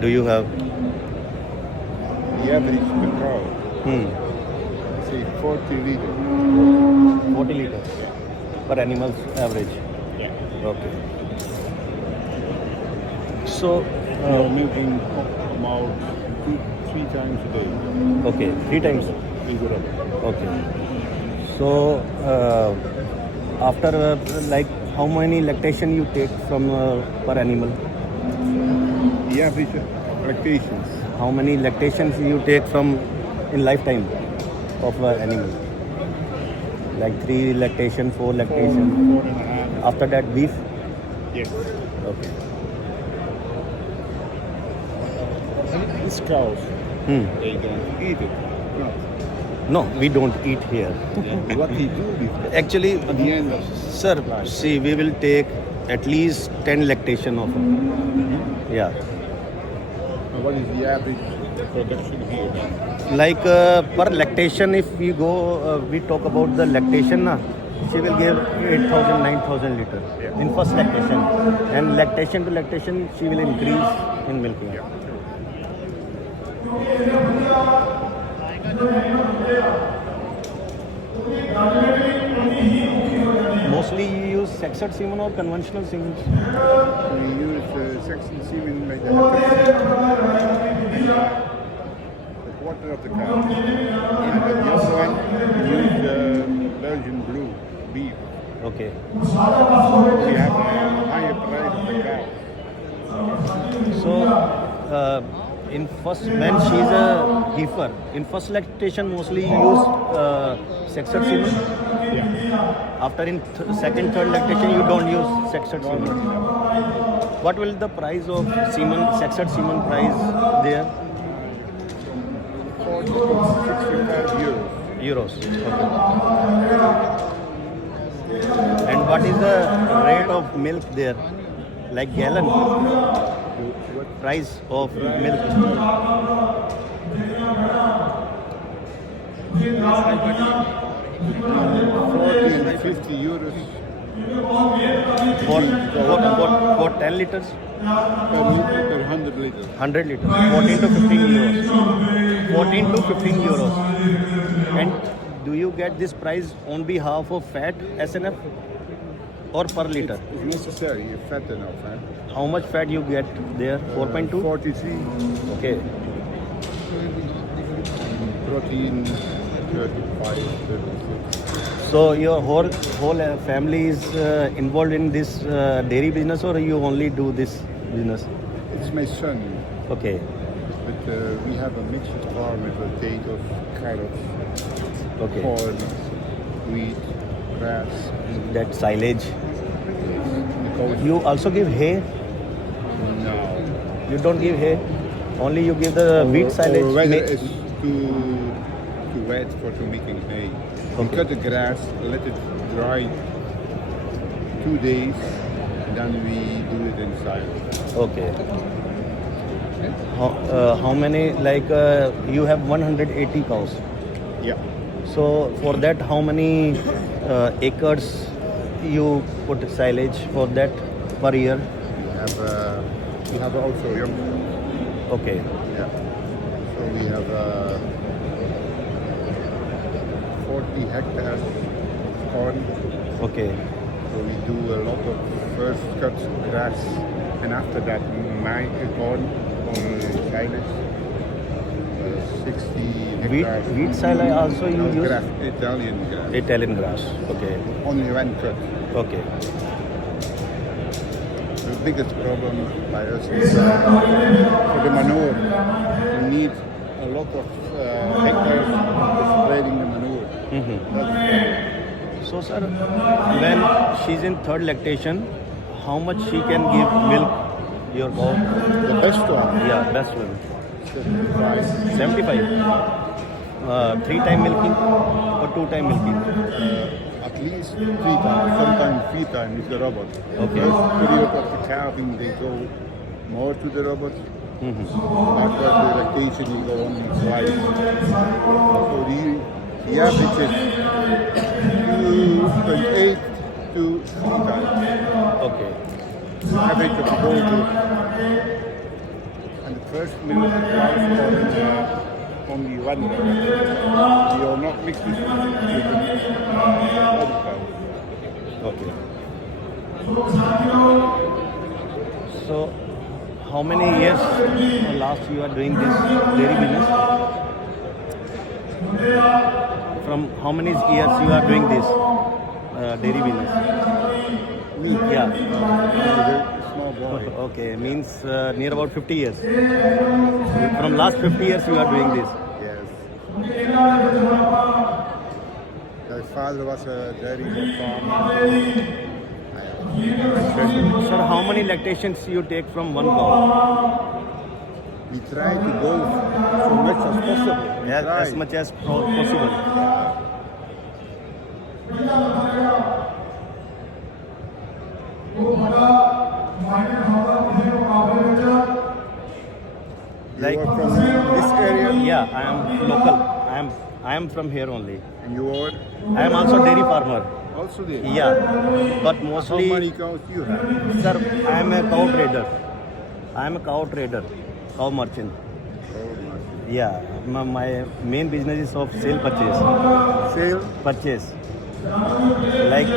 do you have? The average per cow, Hmm. say 40 liters. 40 liters per animal's average. Yeah. Okay. So, We are milking about 2-3 times a day okay, 3 times. in Europe. Okay. So, after like how many lactation you take from per animal? The average lactations, How many lactations you take from in lifetime of animal? Like 3 lactation, 4 lactation. 4.5. After that, beef. Yes. Okay. These cows, Hmm. they don't eat it. No. No, we don't eat here. What they do with it, Actually, at the end of sir, see, we will take at least 10 lactation of it. Yeah. what is the average production here? Like per lactation, if we go, we talk about the lactation, na, she will give 8,000, 9,000 liters Yeah. in first lactation. And lactation to lactation, she will increase in milking. Yeah. Mostly you use sexed semen or conventional semen? We use section semen by the quarter of the cow. And the other one, we use Belgian blue beef. Okay. We have a higher price of the cow. So, in first, when she is a heifer, in first lactation mostly you use sexed semen. Yeah. After in second, third lactation you don't use sexed semen. What will the price of semen, sexed semen price there? 40 to 65 euros. Euros. Okay. And what is the rate of milk there? Like gallon? Price of milk? 40 and 50 euros For 10 liters? per 100 liters. 100 liters. 14 to 15 euros. 14 to 15 euros. And do you get this price on behalf of fat SNF or per liter? It's necessary, fat enough. Huh? How much fat you get there? 4.2? 43. Okay. Protein 35, 36. So your whole family is involved in this dairy business, or you only do this business? It's my son, Okay. but we have a mixed farm with potatoes, carrots, Okay. corn, wheat, grass. That silage. Because You also give hay? no. You don't give hay? Only you give the wheat silage? Or whether Ma- it's too wet for to making hay. We Okay. cut the grass, let it dry 2 days, and then we do it inside. Okay. How many, like you have 180 cows. Yeah. So for that, how many acres you put silage for that per year? We have also young. Okay. Yeah. So we have 40 hectares corn. Okay. So we do a lot of first cut grass, and after that my corn on silage. 60 hectares. Wheat silage also you use? Grass, Italian grass. Italian grass. Okay. Only one cut. Okay. The biggest problem by us is for the manure. We need a lot of hectares for spreading the manure. Mhm. That's the problem. So sir, when she's in third lactation, how much she can give milk, your cow? The best one, Yeah, best one. 75. 75. 3-time milking or 2-time milking? At least 3 times, sometimes 3 times is the robot. Okay. First period of the calving, they go more to the robot. Mhm. After the lactation, you go only twice. So the average is 2.8 to 3 times. Okay. Average of the whole group. And the first milk cows are only one row. You are not mixed with other cows. Okay. So, how many years last you are doing this dairy business? From how many years you are doing this dairy business? Me? Yeah. Small boy. Okay, means near about 50 years. From last 50 years you are doing this. Yes. My father was a dairy farmer. Sir, how many lactations you take from one cow? We try to go so much as possible. We As try. much as possible. You are from this area Yeah, I am local. I am from here only. and you are I am also dairy farmer. also there. Yeah, but How mostly, many cows do you have? sir, I am a cow trader. I am a cow trader, cow merchant. Yeah, my main business is of sale purchase. Sale? Purchase. Like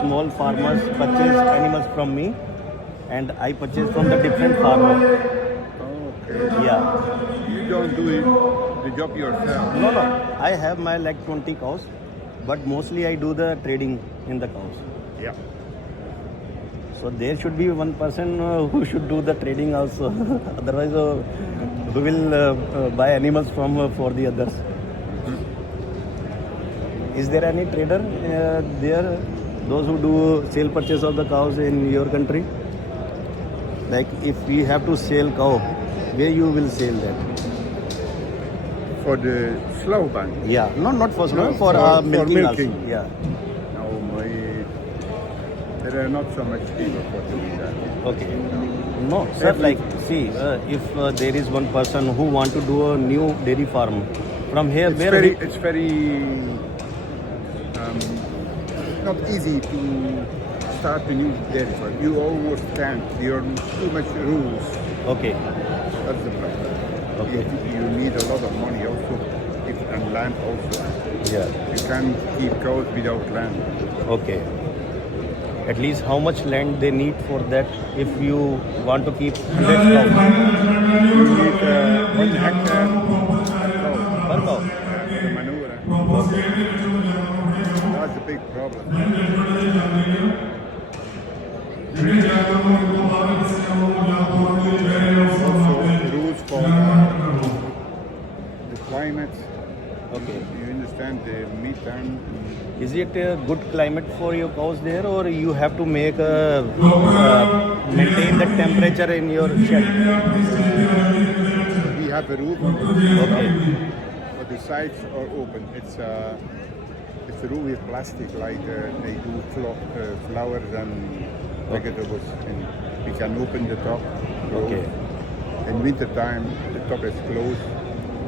small farmers purchase animals from me, and I purchase from the different farmer. Okay. Yeah. You don't do it, the job yourself. No, no. I have my like 20 cows, but mostly I do the trading in the cows. Yeah. So there should be one person who should do the trading also. Otherwise, who will buy animals from for the others? Is there any trader there? Those who do sale purchase of the cows in your country? Like if we have to sell cow, where you will sell that? For the slow bank. Yeah, not for No, for for milking. milking. Also. Yeah. No, there are not so much people for doing that. Okay. No, sir. Like, see, if there is one person who want to do a new dairy farm, from here, It's very not easy to start a new dairy farm. You almost can't. There are too much rules. Okay. That's the problem. Okay. You need a lot of money also, and land also. Yeah. You can't keep cows without land. Okay. At least how much land they need for that? If you want to keep 100 cows You need 1 hectare per cow. for the manure. That's a big problem. Also, rules for the climate. Okay. You understand the methane. Is it a good climate for your cows there, or you have to make a maintain the temperature in your shed? We have a roof, Okay. but the sides are open. It's a roof with plastic, like they do flowers and vegetables. And we can open the top. Okay. In winter time, the top is closed.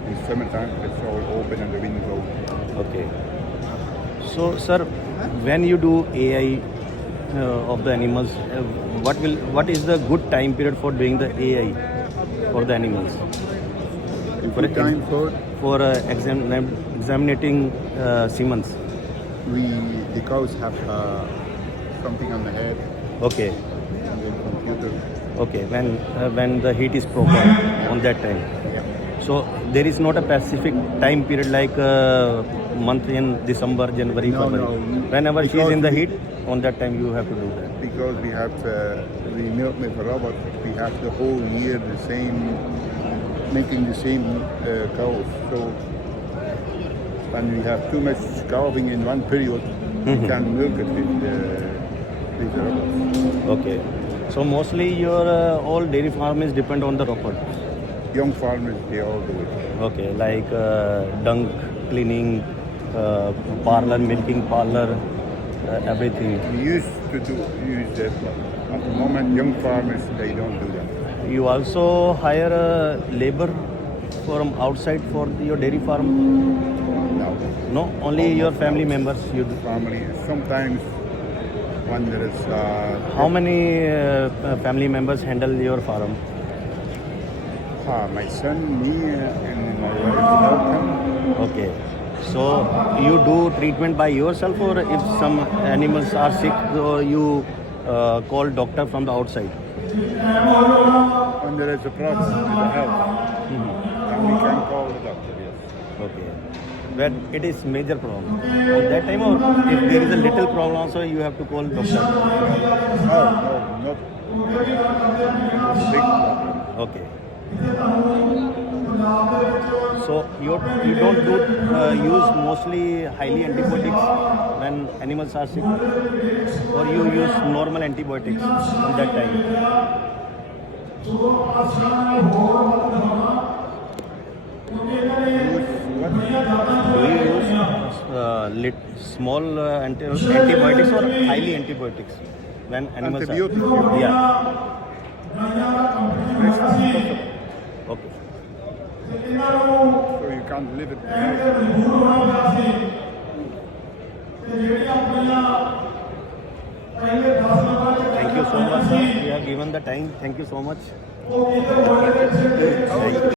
In summertime, it's all open and the wind blows. Okay. So, sir, when you do AI of the animals, what is the good time period for doing the AI for the animals? For time For examining semens. the cows have something on the head Okay. and then computer. Okay. When the heat is proper on that time. Yeah. So there is not a specific time period like month in December, January, No, February. no. Whenever she is Because in the we- heat, on that time you have to do that. Because we milk with a robot, we have the whole year the same, making the same cows. So when we have too much calving in one period, we can milk it with the robot. Okay. So mostly your all dairy farm is depend on the robot. Young farmers, they all do it. Okay, like dung cleaning, parlor, milking parlor, everything. We used to use that, but at the moment, young farmers, they don't do that. You also hire labor from outside for your dairy farm? No. No, only your family members you do. Family, sometimes when there is How many family members handle your farm? My son, me, and my wife help him. Okay. So you do treatment by yourself, or if some animals are sick, so you call doctor from the outside? When there is a problem with the health, then we can call the doctor, yes. Okay. When it is major problem, at that time, or if there is a little problem also, you have to call doctor. No, not. It's a big problem. Okay. So you don't do use mostly highly antibiotics when animals are sick, or you use normal antibiotics at that time? Do you use small antibiotics or highly antibiotics when animals Antibiotics, you are? mean? Yeah. It's impossible. Okay. So you can't live it. Thank you so much, sir. You have given the time. Thank you so much.